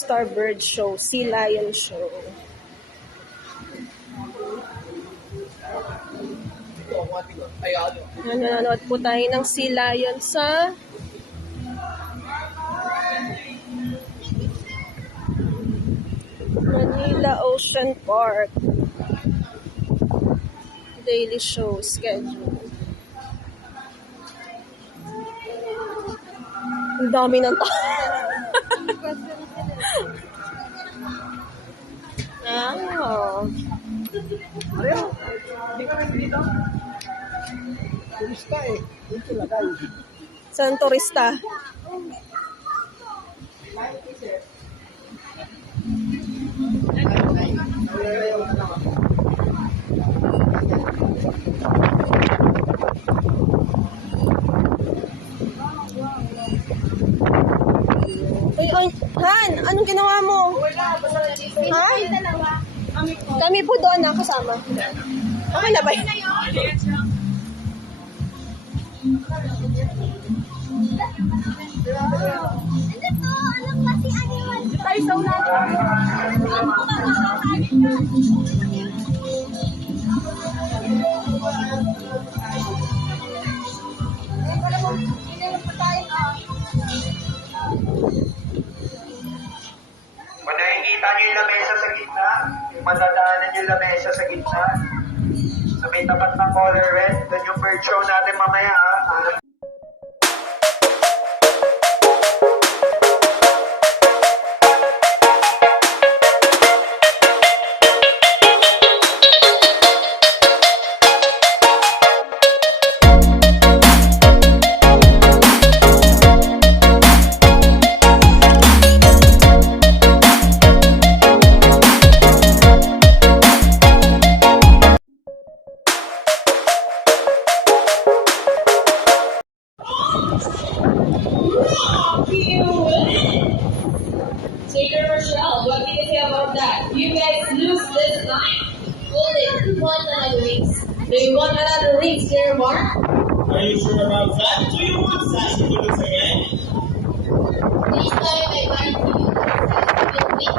Star Bird Show, Sea Lion Show. Nanonood po tayo ng Sea Lion sa Manila Ocean Park. Daily show schedule. Ang dami ng tao. Turista eh. Dito lagay. Saan turista? Ay, Han, anong ginawa mo? Han? Kami po doon na kasama. Okay na ba? Tayo sa ulan. Kung nakikita nyo yung lamesa sa gitna, yung madadaanan yung lamesa sa gitna, sa may tapat ng color red, doon yung bird show natin mamaya ha. Taylor Rochelle, what can you say about that? You guys lose this time. Hold it. You want another race? Do you want another race, Taylor Mark? Are you sure about that? Do you want Sassy to lose again? This time I want you to win.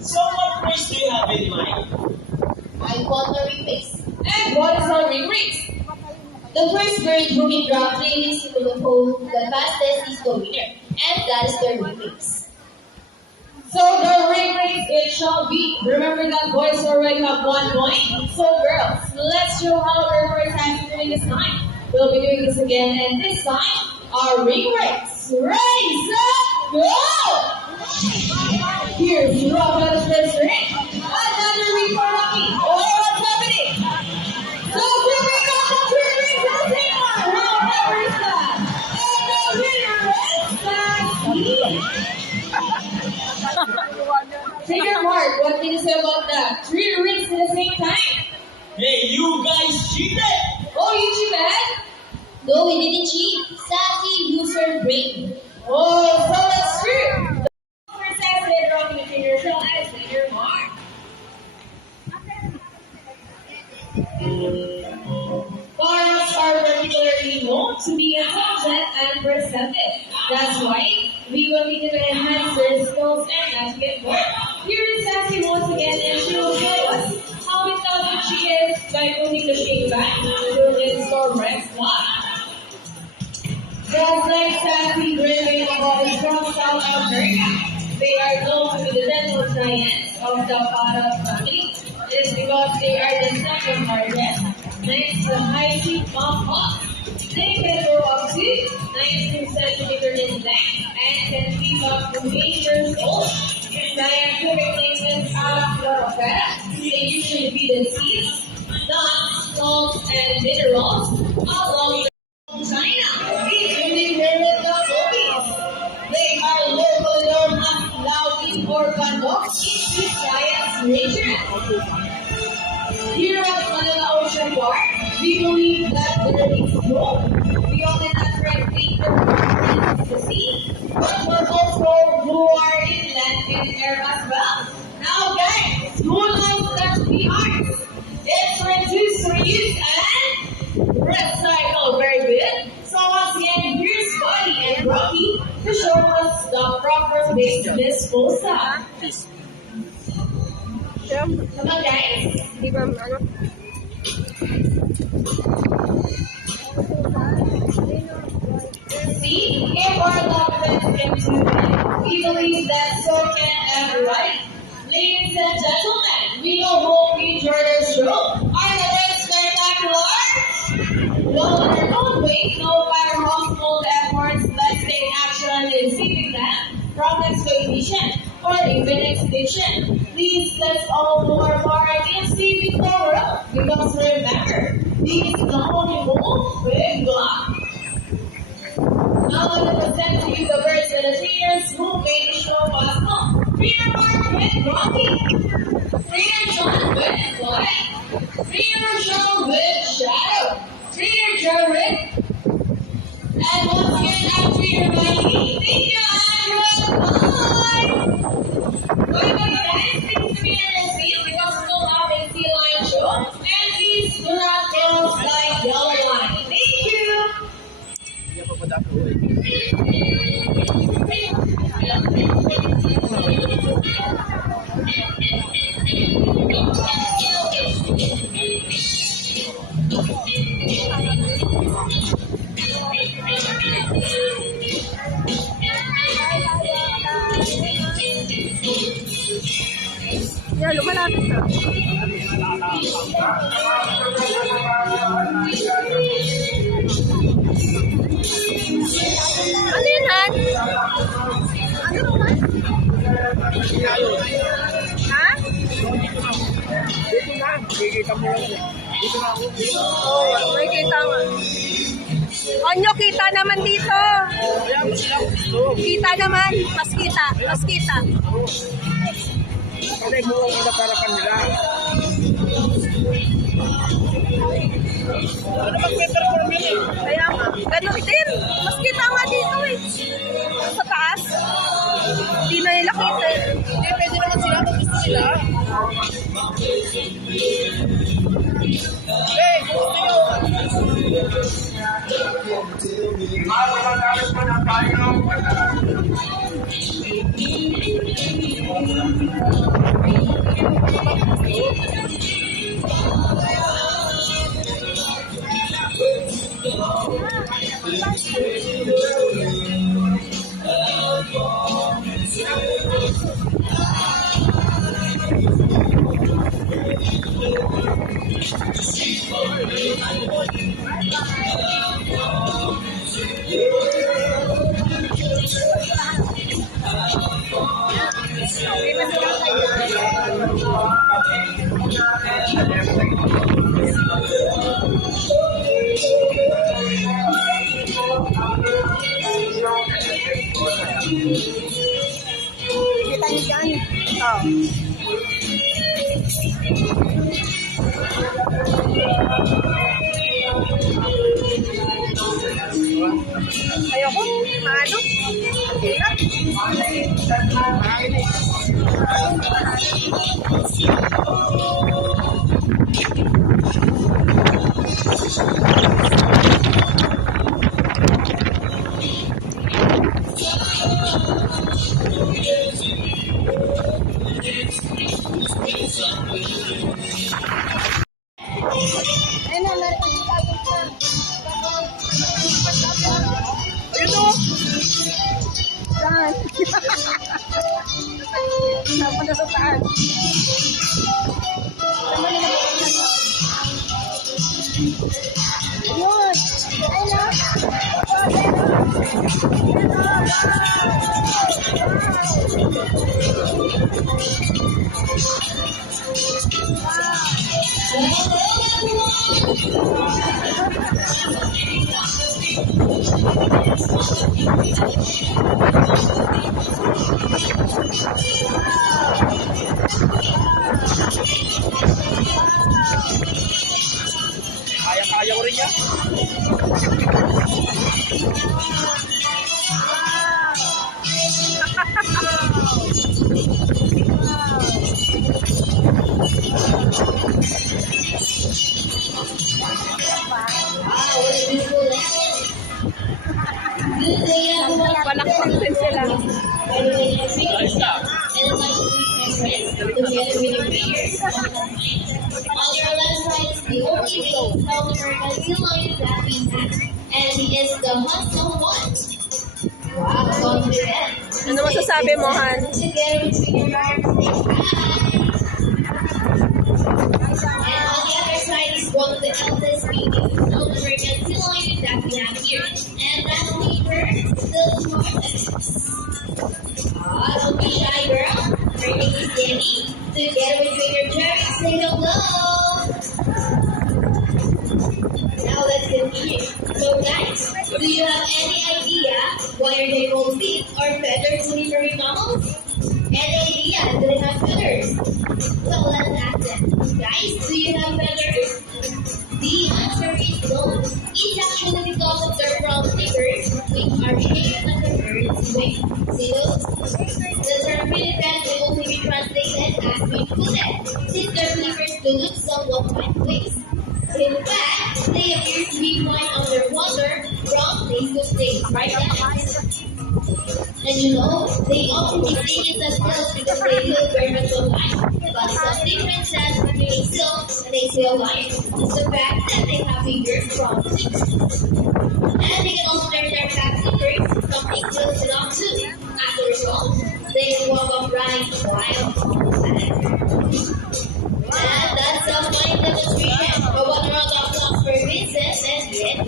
So what race do you have in mind? I want a ring race. And what is our ring race? The first bird who can drop 3 rings into the hole the fastest is the winner. And that is the ring race. So the ring race it shall be. Remember that boys already have 1 point. So girls, let's show how our first time is doing this time. We'll be doing this again, and this time our ring race. Ready, set, go! Here's Robin's first ring. Another ring for Rocky. Oh, what's happening? So moving on the 3 rings to the same one. Whoever is that? And the winner is Sassy. Trigger Mark, what can you say about that? 3 rings at the same time. Hey, you guys cheated! Oh, you cheated? No, we didn't cheat. Sassy used her brain. Oh, so that's true. For Sassy, later on, you can yourself as Trigger Mark. Farms are particularly known to be intelligent and perceptive. That's why we will need to enhance their skills and not get bored. Here is Sassy once again, and she will show us how intelligent she is by putting the shake back to the storm rest one. Just like Sassy Griffin boys from South America, they are known to be the dental giants of the Para family. It is because they are the second largest next to high-seat mom. They can grow up to 19 centimeters in length and can be up to 8 years old. Scientific names are fat. They usually be the seeds, nuts, salts, and minerals along the China, including the movies. They are locally known as Laotin or Bandok in the science region. Here at Manila Ocean Park, we believe that there is no beyond the natural feature of the sea, but we're also who are inland in air as well. Now guys, who knows that we are? It's reduced, reuse, and recycle. Very good. So once again, here's Buddy and Rocky to show us the proper way to disposal. Siyam, Come on, guys. di ba, ano? See, if our government can do that, we believe that so can everybody. Ladies and gentlemen, we know who enjoy the show. Are the best spectacular? Well, in their own way, no matter how small the efforts, let's take action in saving them from exploitation or even extinction. Please, let's all do our part in saving the world. Because remember, these not only whole, big God. Now I want to present to you the birds and the singers who made the show possible. Peter Mark with Rocky. Peter John with Light. Peter John with Shadow. Peter Jared. And once again, I'm Peter Mikey. Thank you, Andrew. Bye. Bye, guys. Please be in the seat because we will have a sea lion show. And please do not cross the yellow line. Thank you. Yan, lumalapit na. Ano yun, Han? Ano naman? Ha? Dito na. Kikita mo lang. Dito na ako. Oo, may kita nga. Onyo, kita naman dito. Kaya mo sila gusto. Kita naman. Mas kita. Mas kita. Kasi mo ang inaparapan nila. Ano mag-perform yun eh? Kaya nga. Ganun din. Mas kita nga dito eh. Sa taas. Hindi na nila kita eh. Hindi, pwede naman sila kung gusto nila. Hey, gusto nyo. Matatapos mo na tayo. Kita niyo dyan. Oo. Ayoko. Maano? Hirap. Ayun na, narinig ko. Ayun o. Saan? Napunta sa taas. Naman na yun. Ayun na. Kaya-kaya ko rin yan. Balaksak din sila. together with your peers. On your left side is the only male South American sea lion that we have, and he is the handsome one. Wow, confident. Ano masasabi mo, Han? Together between your arms, say hi. And on the other side is one of the eldest female South American sea lion that we have here, and that's neighbor, the smartest. Don't be shy, girl. Her name is Debbie. Together with Trainer Jerry, say hello. Now let's continue. So guys, do you have any idea why are they called feet or feathers furry mammals? Any idea? Do they have feathers? So let's ask them. Guys, do you have feathers? The answer is no. It's actually because of their brown fingers, which are shaped like a bird's wing. See those? The term millipede will also be translated as wing-footed, since their fingers do look somewhat like wings. In fact, they appear to be flying underwater from place to place, right guys? And you know, they often be seen as themselves because they look very much alike. But some differences between a silk and a sail lion is the fact that they have fingers from six. And they can also turn their back fingers, something close enough to. As a result, they can walk upright while on the sand. And that's a fine demonstration of one round of applause for Vincent and Ian.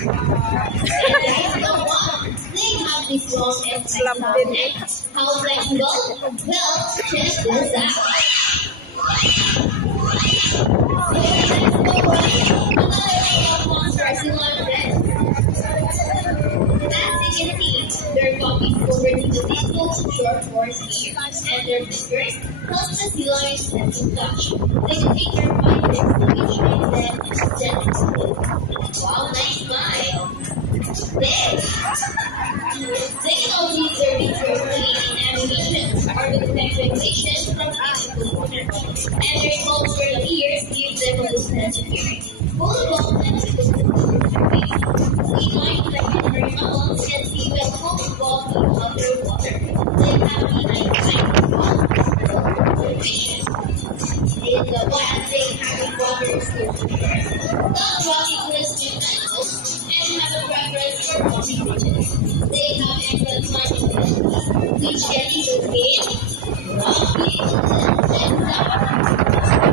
And guys, you know what? They have this long and flexible neck. How flexible? Well, check this out. As you can see, their copies over to the distal short horse ears, and their fingers plus the sea lions and to touch. They can take your fingers, which makes them sensitive. Wow, nice smile. They can also use their fingers to eat ammunition or to detect regulations from physical water. And their small pair of ears gives them a little sense of hearing. Full of all and with the surface. Sea lions like very mammals can see well full of ball underwater. They have behind vision. In the wild, they carry water scooters, not rocking crystal animals, and have a preference for rocky ridges. They have excellent climbing abilities, which can either skate, rocky, and down.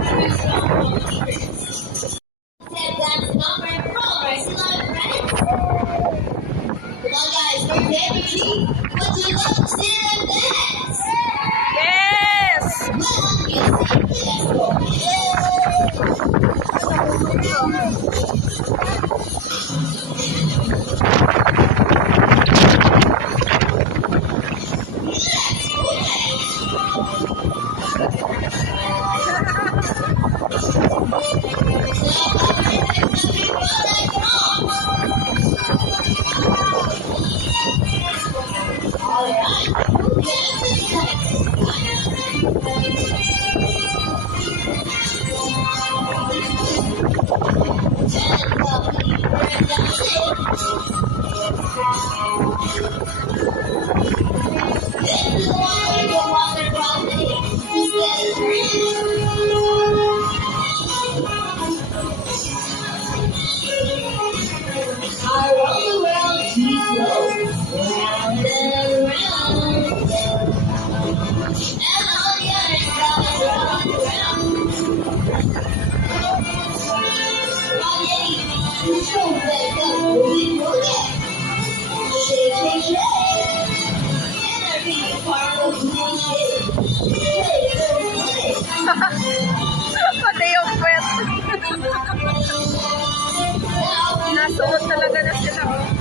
Very strong rocky ridges. And that's number 4, Marcelo friends. Come on guys, we're ready. Would you love to see them dance? Yes! Well, you say Pati yung kwet. Nasunod talaga na sila.